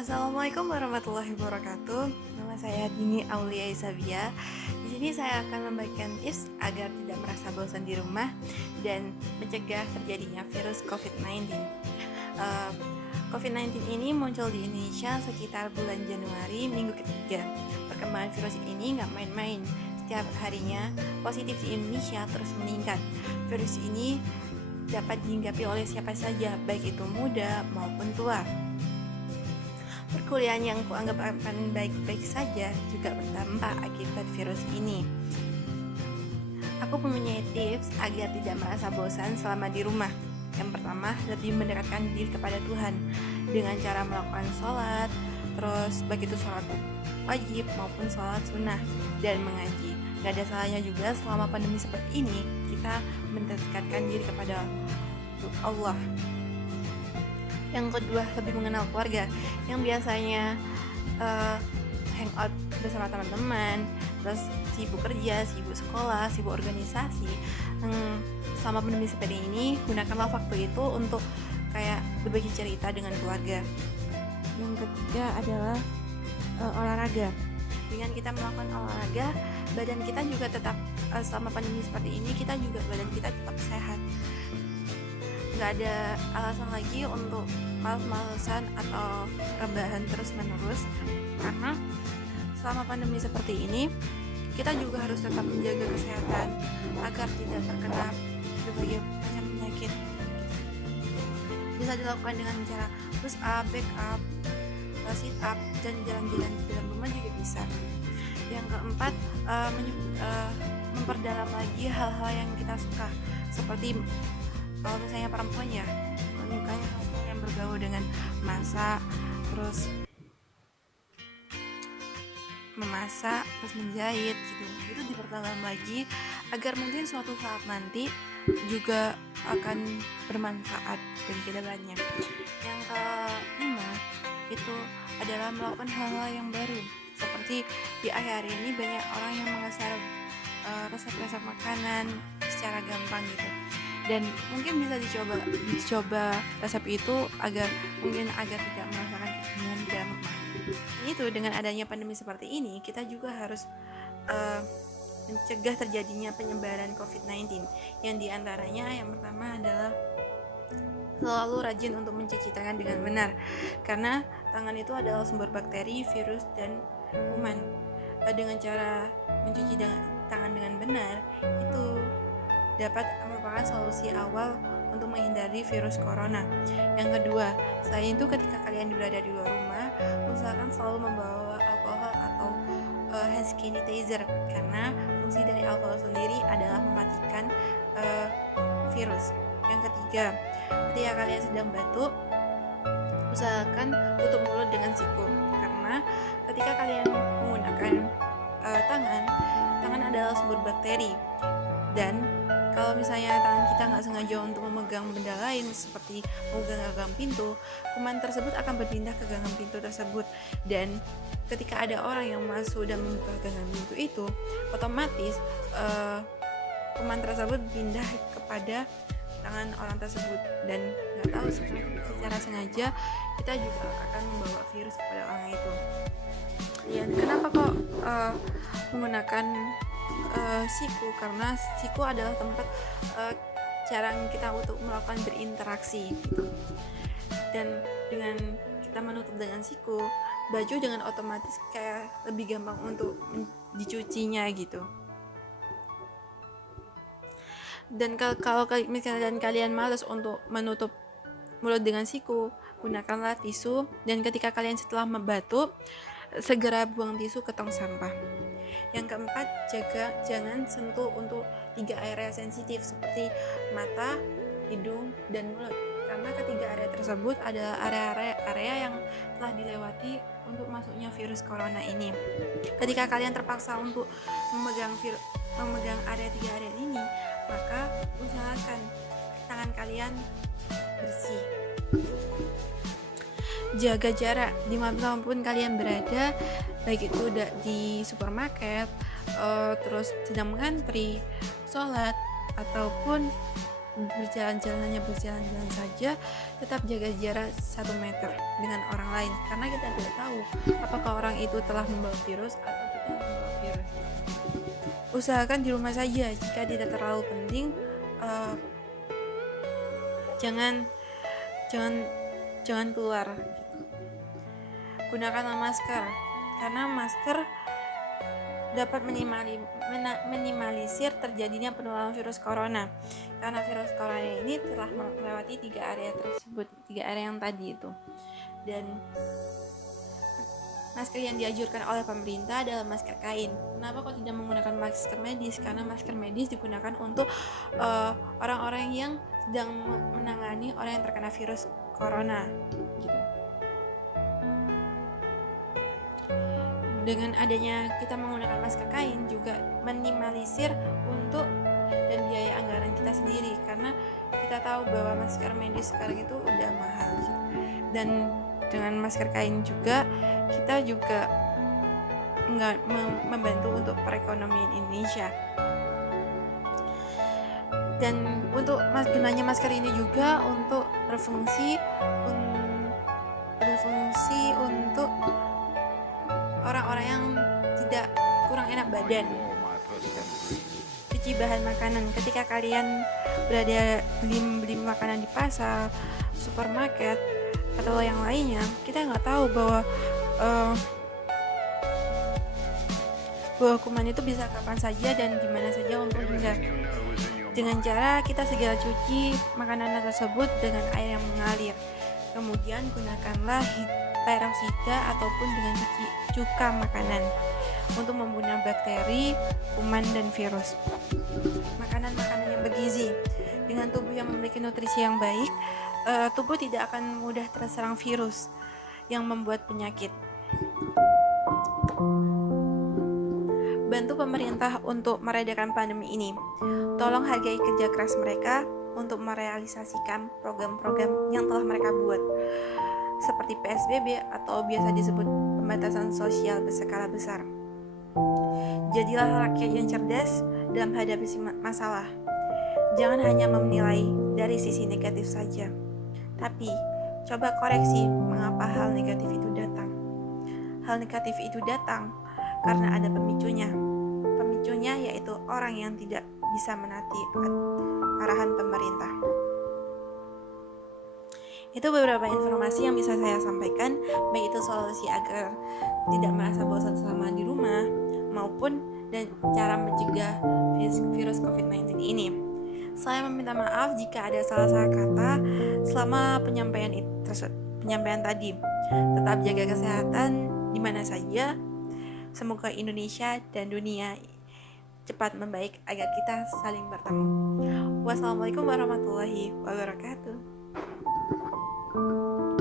Assalamualaikum warahmatullahi wabarakatuh. Nama saya Dini Aulia Isabia. Di sini saya akan membagikan tips agar tidak merasa bosan di rumah dan mencegah terjadinya virus COVID-19. COVID-19 ini muncul di Indonesia sekitar bulan Januari minggu ketiga. Perkembangan virus ini nggak main-main. Setiap harinya positif di Indonesia terus meningkat. Virus ini dapat dihinggapi oleh siapa saja, baik itu muda maupun tua. Perkuliahan yang kuanggap akan baik-baik saja juga berdampak akibat virus ini. Aku mempunyai tips agar tidak merasa bosan selama di rumah. Yang pertama, lebih mendekatkan diri kepada Tuhan dengan cara melakukan sholat, terus baik itu sholat wajib maupun sholat sunnah, dan mengaji. Gak ada salahnya juga selama pandemi seperti ini kita mendekatkan diri kepada Allah. Yang kedua, lebih mengenal keluarga yang biasanya hangout bersama teman-teman, terus sibuk kerja, sibuk sekolah, sibuk organisasi. Selama pandemi seperti ini, gunakanlah waktu itu untuk kayak berbagi cerita dengan keluarga. Yang ketiga adalah olahraga. Dengan kita melakukan olahraga, badan kita juga tetap selama pandemi seperti ini, badan kita tetap sehat. Gak ada alasan lagi untuk malas-malasan atau rebahan terus-menerus, karena selama pandemi seperti ini kita juga harus tetap menjaga kesehatan agar tidak terkena berbagai macam penyakit. Bisa dilakukan dengan cara push up, back up, sit up, dan jalan-jalan di dalam rumah juga bisa. Yang keempat, memperdalam lagi hal-hal yang kita suka, seperti kalau misalnya perempuan ya menyukai hal yang berbau dengan masak, terus memasak, terus menjahit gitu. Itu diperdalam lagi agar mungkin suatu saat nanti juga akan bermanfaat bagi kita banyak. Yang kelima itu adalah melakukan hal-hal yang baru, seperti di akhir hari ini banyak orang yang mengasah resep-resep makanan secara gampang gitu, dan mungkin bisa dicoba resep itu agar tidak merasakan kejenuhan di dalam rumah. Itu dengan adanya pandemi seperti ini, kita juga harus mencegah terjadinya penyebaran COVID-19, yang diantaranya yang pertama adalah selalu rajin untuk mencuci tangan dengan benar, karena tangan itu adalah sumber bakteri, virus, dan kuman. Dengan cara mencuci tangan dengan benar, itu dapat merupakan solusi awal untuk menghindari virus corona. Yang kedua, selain itu ketika kalian berada di luar rumah, usahakan selalu membawa alkohol atau hand sanitizer, karena fungsi dari alkohol sendiri adalah mematikan virus. Yang ketiga, ketika kalian sedang batuk, usahakan tutup mulut dengan siku, karena ketika kalian menggunakan tangan adalah sumber bakteri, dan kalau misalnya tangan kita nggak sengaja untuk memegang benda lain seperti memegang gagang pintu, kuman tersebut akan berpindah ke gagang pintu tersebut, dan ketika ada orang yang masuk dan membuka gagang pintu itu, otomatis kuman tersebut pindah kepada tangan orang tersebut, dan nggak tahu secara sengaja kita juga akan membawa virus kepada orang itu. Ya, kenapa kok menggunakan siku? Karena siku adalah tempat cara kita untuk melakukan berinteraksi gitu. Dan dengan kita menutup dengan siku, baju dengan otomatis kayak lebih gampang untuk dicucinya gitu. Dan kalau misalnya kalian malas untuk menutup mulut dengan siku, gunakanlah tisu, dan ketika kalian setelah membatuk, segera buang tisu ke tong sampah. Yang keempat, jangan sentuh untuk 3 area sensitif seperti mata, hidung, dan mulut, karena ketiga area tersebut adalah area yang telah dilewati untuk masuknya virus corona ini. Ketika kalian terpaksa untuk memegang area 3 area ini, maka usahakan tangan kalian bersih. Jaga jarak dimanapun kalian berada, baik itu di supermarket, terus sedang mengantri, sholat, ataupun berjalan-jalan saja, tetap jaga jarak 1 meter dengan orang lain, karena kita tidak tahu apakah orang itu telah membawa virus atau kita yang membawa virus. Usahakan di rumah saja, jika tidak terlalu penting, jangan keluar. Gunakanlah masker, karena masker dapat minimalisir terjadinya penularan virus corona. Karena virus corona ini telah melewati 3 area tersebut, 3 area yang tadi itu. Dan masker yang dianjurkan oleh pemerintah adalah masker kain. Kenapa kok tidak menggunakan masker medis? Karena masker medis digunakan untuk orang-orang yang sedang menangani orang yang terkena virus corona, gitu. Dengan adanya kita menggunakan masker kain juga minimalisir untuk dan biaya anggaran kita sendiri, karena kita tahu bahwa masker medis sekarang itu udah mahal. Dan dengan masker kain juga kita juga nggak membantu untuk perekonomian Indonesia. Dan untuk gunanya masker ini juga untuk berfungsi untuk orang-orang yang tidak kurang enak badan. Cuci bahan makanan. Ketika kalian berada beli makanan di pasar, supermarket, atau yang lainnya, kita nggak tahu bahwa kuman itu bisa kapan saja dan di mana saja untuk tinggal. Dengan cara kita segera cuci makanan tersebut dengan air yang mengalir. Kemudian gunakanlah peroksida ataupun dengan cuka makanan untuk membunuh bakteri, kuman, dan virus. Makanan-makanan yang bergizi. Dengan tubuh yang memiliki nutrisi yang baik, tubuh tidak akan mudah terserang virus yang membuat penyakit. Bantu pemerintah untuk meredakan pandemi ini. Tolong hargai kerja keras mereka untuk merealisasikan program-program yang telah mereka buat, seperti PSBB atau biasa disebut pembatasan sosial berskala besar. Jadilah rakyat yang cerdas dalam menghadapi masalah. Jangan hanya menilai dari sisi negatif saja, tapi coba koreksi mengapa hal negatif itu datang. Hal negatif itu datang karena ada pemicunya. Pemicunya yaitu orang yang tidak bisa menaati arahan pemerintah. Itu beberapa informasi yang bisa saya sampaikan, baik itu solusi agar tidak merasa bosan selama di rumah maupun dan cara mencegah virus COVID-19 ini. Saya meminta maaf jika ada salah-salah kata selama penyampaian tadi. Tetap jaga kesehatan di mana saja. Semoga Indonesia dan dunia cepat membaik agar kita saling bertemu. Wassalamualaikum warahmatullahi wabarakatuh.